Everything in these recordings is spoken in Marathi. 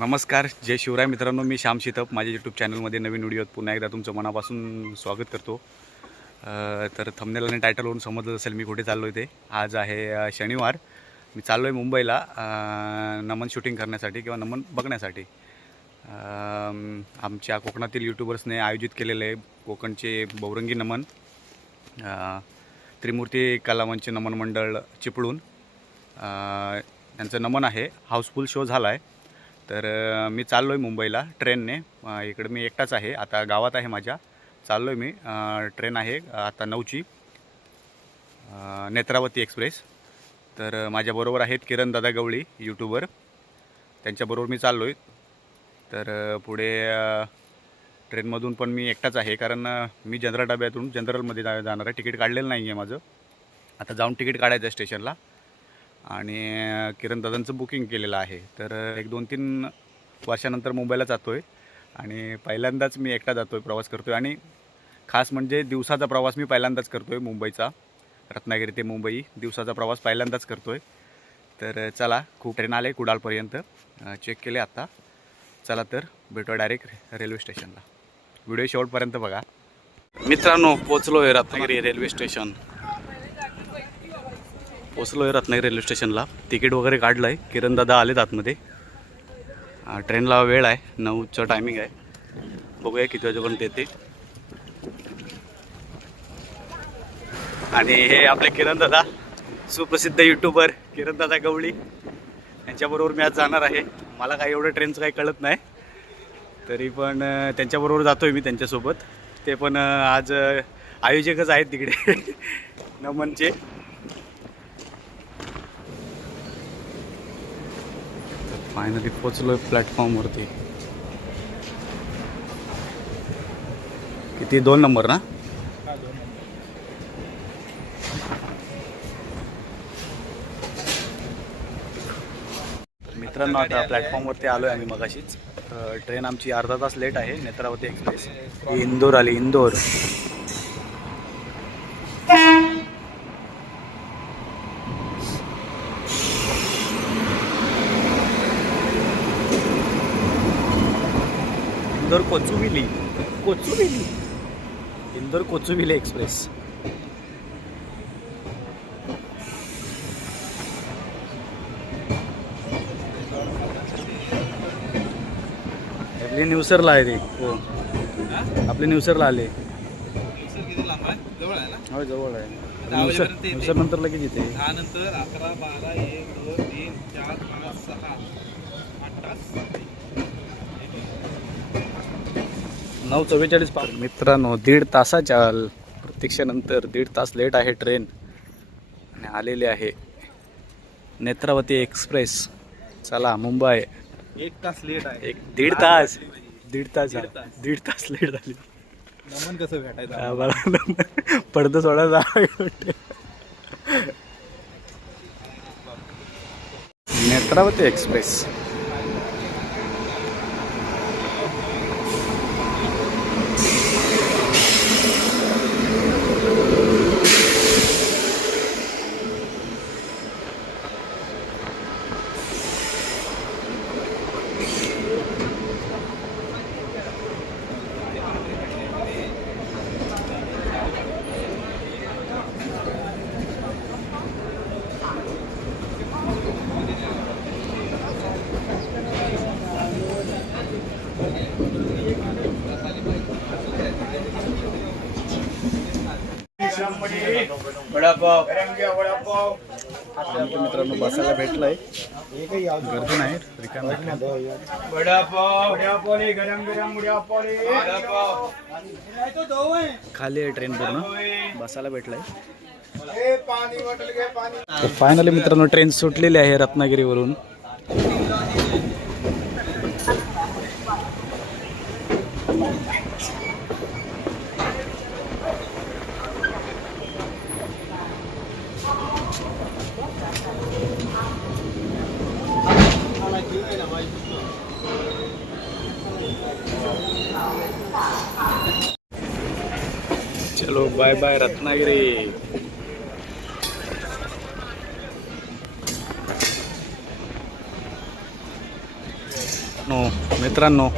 नमस्कार जय शिवराय मित्रांनो मी श्याम शितप माझ्या यूट्यूब चॅनलमध्ये नवीन व्हिडिओत पुन्हा एकदा तुमचं मनापासून स्वागत करतो. तर थमनेल आणि टायटलवरून समजलं असेल मी कुठे चाललो आहे ते. आज आहे शनिवार. मी चाललो आहे मुंबईला नमन शूटिंग करण्यासाठी किंवा नमन बघण्यासाठी. आमच्या कोकणातील यूट्यूबर्सने आयोजित केलेले आहे कोकणचे बहुरंगी नमन त्रिमूर्ती कलामंच नमन मंडळ चिपळून त्यांचं नमन आहे. हाऊसफुल शो झाला आहे तर मी चाललो आहे मुंबईला ट्रेनने. इकडं इकडे मी एकटाच आहे. आता गावात आहे माझ्या. चाललो आहे मी ट्रेन आहे आता नऊची. नेत्रावती एक्सप्रेस. तर माझ्याबरोबर आहेत किरण दादा गवळी यूट्यूबर त्यांच्याबरोबर मी चाललो आहे तर पुढे ट्रेनमधून पण मी एकटाच आहे. कारण मी जनरल डब्यातून जनरलमध्ये जा जाणार आहे. तिकीट काढलेलं नाही आहे माझं. आता जाऊन तिकीट काढायचं आहे स्टेशनला. आणि किरणदादांचं किरण दादांचं बुकिंग केलेलं आहे. तर एक दोन तीन वर्षानंतर मुंबईला जातो आहे आणि पहिल्यांदाच मी एकटा जातो आहे प्रवास करतो आहे आणि खास म्हणजे दिवसाचा प्रवास मी पहिल्यांदाच करतो आहे मुंबईचा. रत्नागिरी ते मुंबई दिवसाचा प्रवास पहिल्यांदाच करतो आहे तर चला खूप ट्रेन आले कुडाळपर्यंत. चेक केले आत्ता चला तर भेटूया डायरेक्ट रेल्वे स्टेशनला व्हिडिओ शेवटपर्यंत बघा. मित्रांनो पोचलो आहे रत्नागिरी रेल्वे स्टेशन पोचलो आहे रत्नागिरी रेल्वे स्टेशनला. तिकीट वगैरे काढलं आहे किरण दादा आलेत आतमध्ये. ट्रेनला वेळ आहे. नऊचं टायमिंग आहे. बघूया किती वाजेपर्यंत येते. आणि हे आपले किरण दादा सुप्रसिद्ध यूट्यूबर किरण दादा गवळी. यांच्याबरोबर मी आज जाणार आहे. मला काही एवढं ट्रेनचं काही कळत नाही. तरी पण त्यांच्याबरोबर जातो आहे मी त्यांच्यासोबत. ते पण आज आयोजकच आहेत तिकडे. नमनचे. फायनली पोचलो आहे प्लॅटफॉर्मवरती किती? दोन नंबर ना? मित्रांनो आता प्लॅटफॉर्मवरती आलो आहे. आम्ही मगाशीच. ट्रेन आमची अर्धा तास लेट आहे नेत्रावती एक्सप्रेस ही इंदोर आली इंदोर. इंदोर कोचुबिली कोचुबिली इंदोर कोचुबिली एक्सप्रेस. आपली न्यूसरला आहे ते. हो. आपले न्यूसरला आले. जवळ आहे. ना हो जवळ आहे न्यूसर. न्यूसर नंतर लगेच येते. दहा नंतर अकरा बारा एक दोन तीन चार पाच सहा आठ तास नऊ चव्वेचाळीस पाच मित्रांनो दीड तासाच्या प्रतीक्षेनंतर दीड तास लेट आहे ट्रेन. आणि आलेली आहे नेत्रावती एक्सप्रेस. चला मुंबई. एक तास लेट आहे. एक दीड तास. दीड तास. दीड तास. लेट झाली. नमन कसं भेटायचं? आम्हाला पडदा सोडायला नेत्रावती एक्सप्रेस. मित्रांनो बसायला भेटलाय. गर्दी नाही रिकामी आहे. खाली आहे ट्रेन पूर्ण. बसायला भेटलाय. तर फायनली मित्रांनो ट्रेन सुटलेली आहे रत्नागिरीवरून. चलो बाय बाय रत्नागिरी. नो मित्रांनो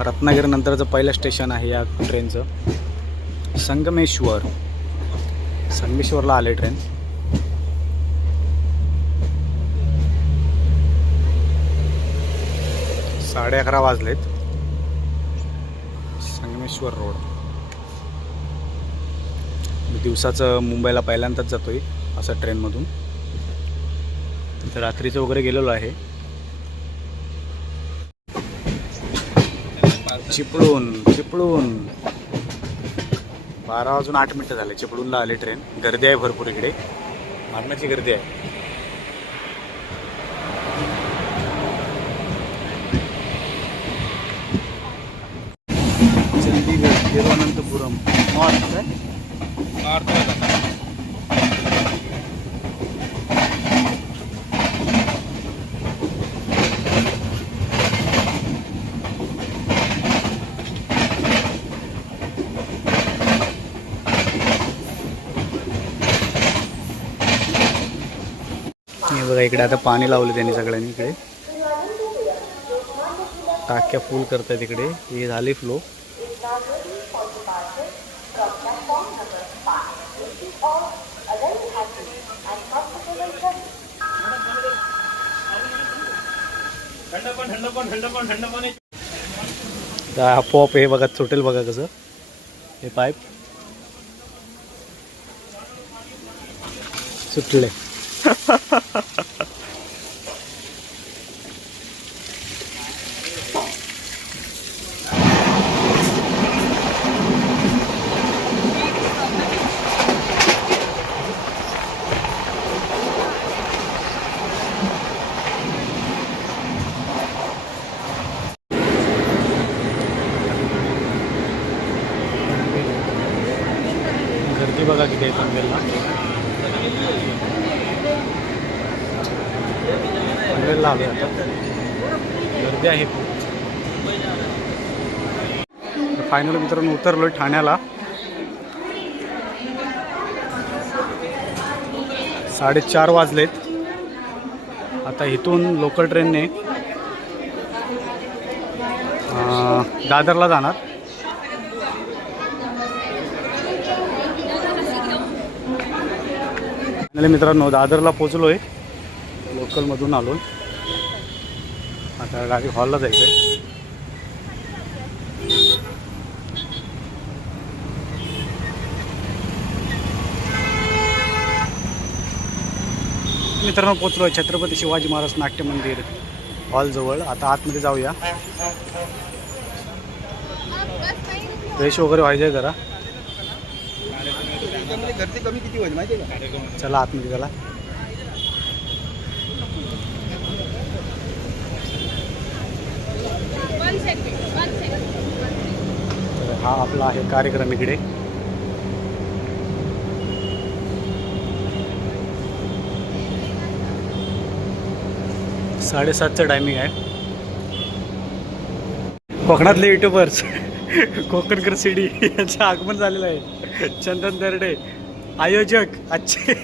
रत्नागिरीनंतरचं पहिलं स्टेशन आहे या ट्रेनचं संगमेश्वर. संगमेश्वरला आले ट्रेन साडे अकरा वाजलेत. संगमेश्वर रोड. मी दिवसाचं मुंबईला पहिल्यांदाच जातो आहे असं ट्रेनमधून. तिथं रात्रीचं वगैरे गेलेलो आहे. चिपळूण चिपळूण. बारा वाजून आठ मिनटं झाले चिपळूणला आले ट्रेन. गर्दी आहे भरपूर इकडे. मारण्याची गर्दी आहे चंदीगड तिरुवनंतपुरम नॉर्थ काय हे बघा इकडे आता पाणी लावलं त्यांनी सगळ्यांनी इकडे. टाक्या फुल करतायत इकडे. हे झाले फ्लो आपोआप हे बघा सुटेल बघा कसं. हे पाईप सुटले गर्दी बघा किती आहे पनवेलला पनवेलला आलो आता गर्दी आहे फायनल मित्रांनो उतरलोय ठाण्याला. साडेचार वाजलेत. आता इथून लोकल ट्रेनने दादरला जाणार. फायनली मित्रांनो दादरला पोचलो आहे लोकलमधून आलो आता गाडी हॉलला जायचं आहे मित्रांनो पोचलो आहे छत्रपती शिवाजी महाराज नाट्य मंदिर हॉलजवळ आता आतमध्ये जाऊया. फ्रेश वगैरे व्हायचं आहे जरा. गर्दी कमी किती होईल माहिती आहे चला आतमध्ये चला. हा आपला आहे कार्यक्रम इकडे. साडेसातचं टायमिंग आहे. कोकणातले युट्यूबर्स कोकणकर सिडी यांचं आगमन झालेलं आहे. चंदन दर्डे आयोजक अच्छे.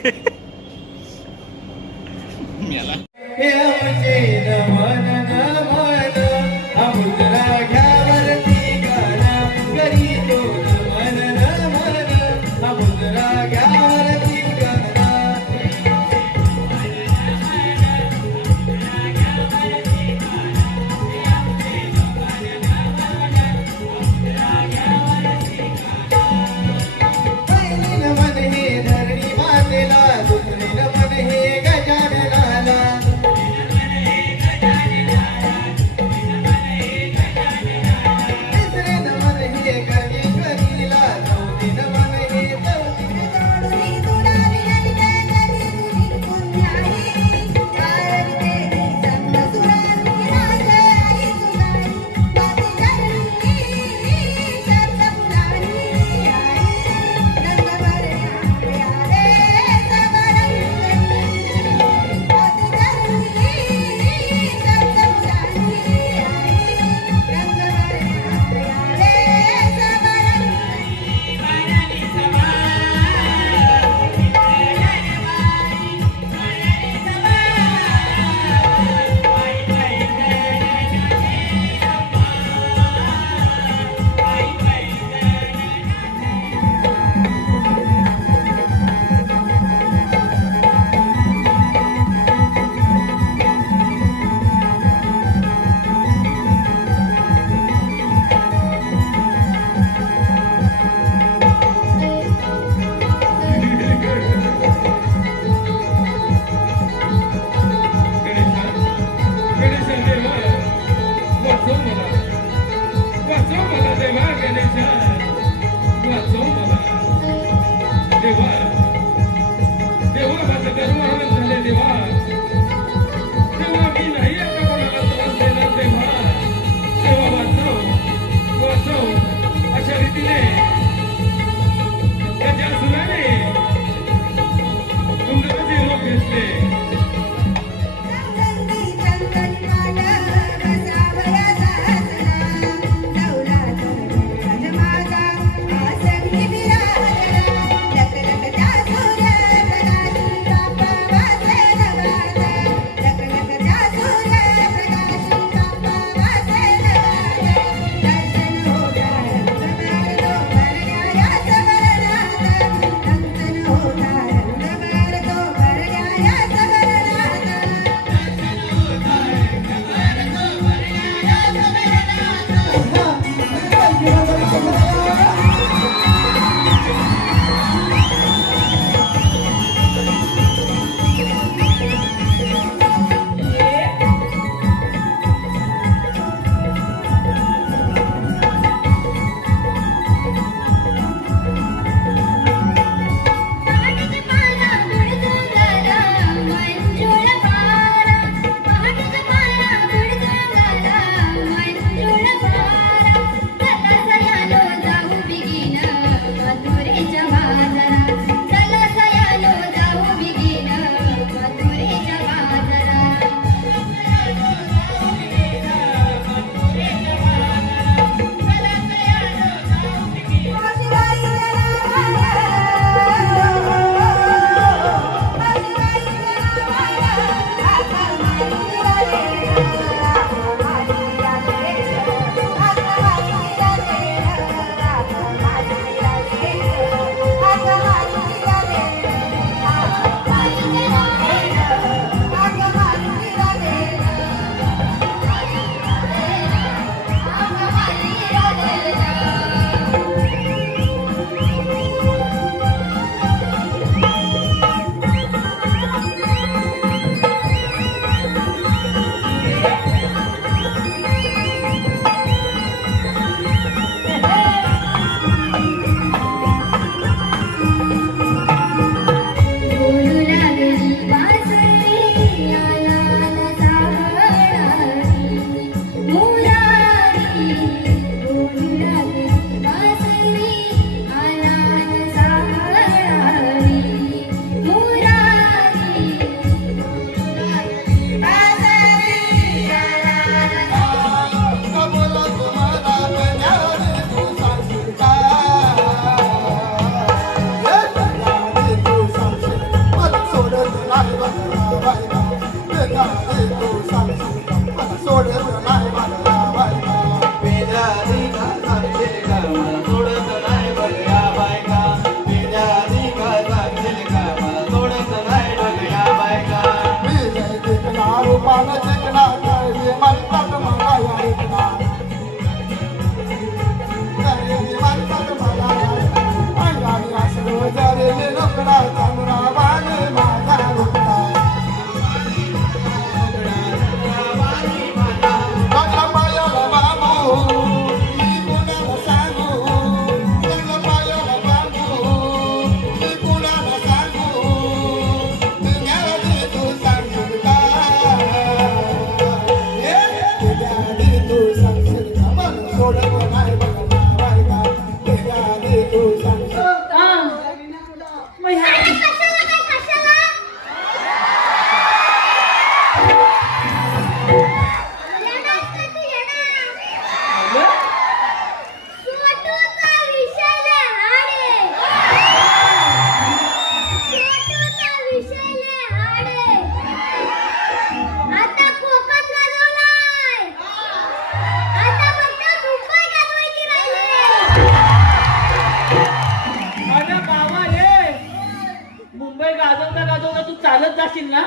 गाजवता तू चालत जाशील ना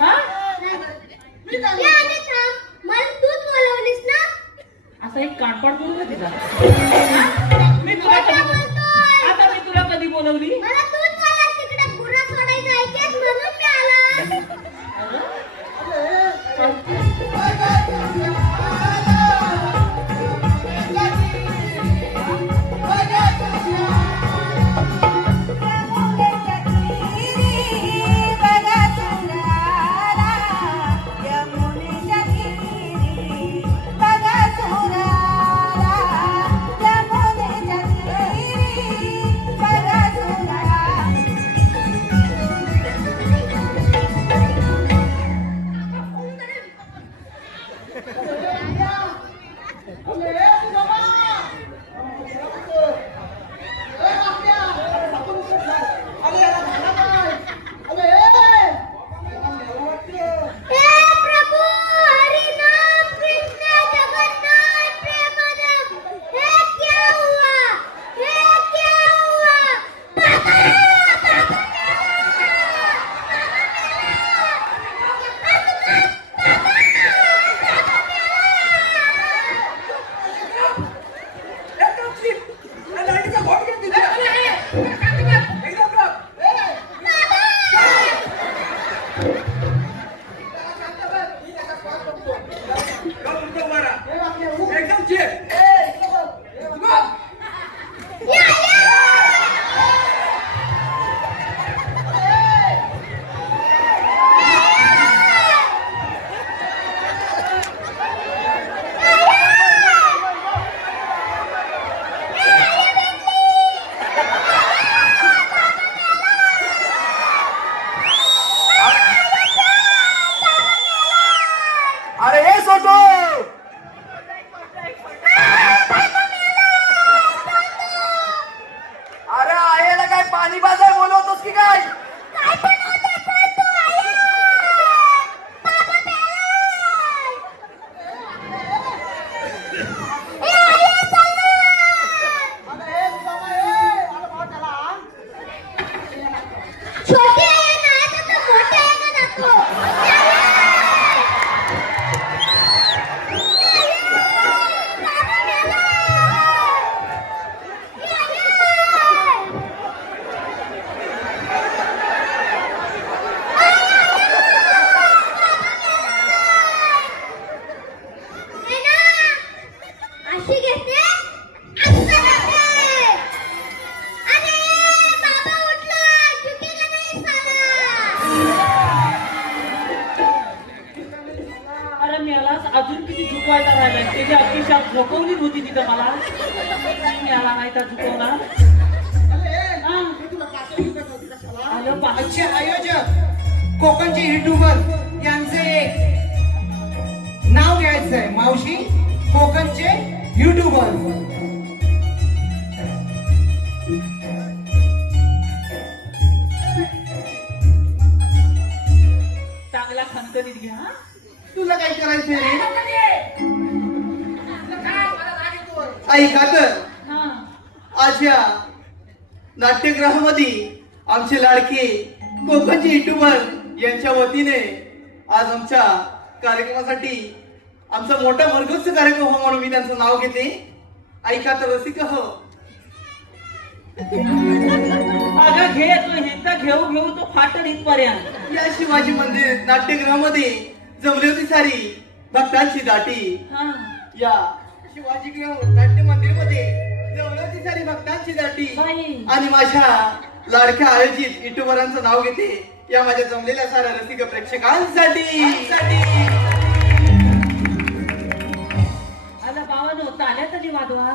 हा या आधी थांब. मला तूच बोलवलीस ना असा एक कानपाड करू का तिचा हा? मी तुला कधी आता मी तुला कधी बोलवली म्हणून मी आला घ्या हा. तुला काय करायचं रे? ऐका तर हा आज या नाट्यगृहामध्ये आमचे लाडके कोकणचे युट्यूबर यांच्या वतीने आज आमच्या कार्यक्रमासाठी आमचा मोठा मरगोत्सव कार्यक्रम हो म्हणून मी त्यांचं नाव घेते. ऐका तर रसिक हो. जागा घे तो हिंद घेऊ घेऊ तो फाटल इथपर्यंत. या शिवाजी मंदिर नाट्यगृहामध्ये जमली होती सारी. भक्तांची दाटी. या शिवाजी गृह नाट्य मंदिरमध्ये जमली होती सारी भक्तांची दाटी. बाई. आणि माझ्या लाडक्या आयोजित युट्यूबरांचं नाव घेते. या माझ्या जमलेल्या साऱ्या रसिक प्रेक्षकांसाठी. आता पावन होता आल्या तरी वादवा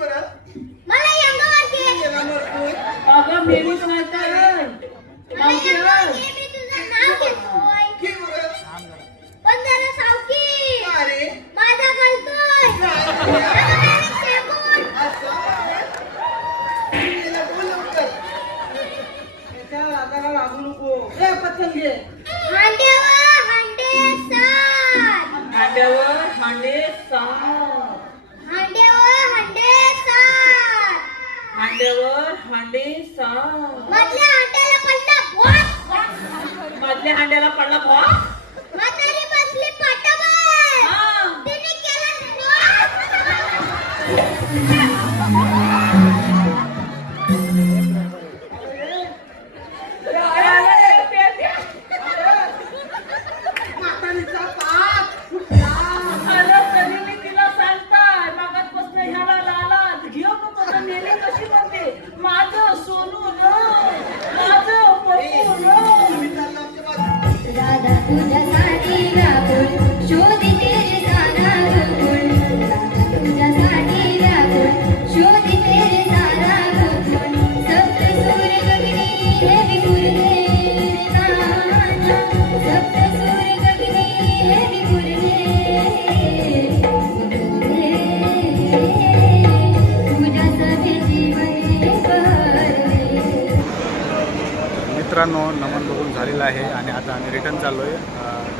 Libera भांडे सा मधल्या हांड्याला पडला मधल्या हांड्याला पडला भॉ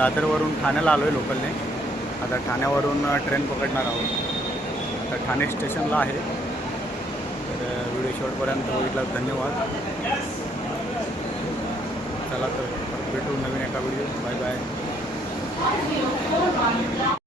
दादरवरून ठाण्याला आलो आहे लोकलने. आता ठाण्यावरून ट्रेन पकडणार आहोत. आता ठाणे स्टेशनला आहे. तर व्हिडिओ शॉटपर्यंत बघितला धन्यवाद. चला तर भेटू नवीन एका व्हिडिओ बाय बाय.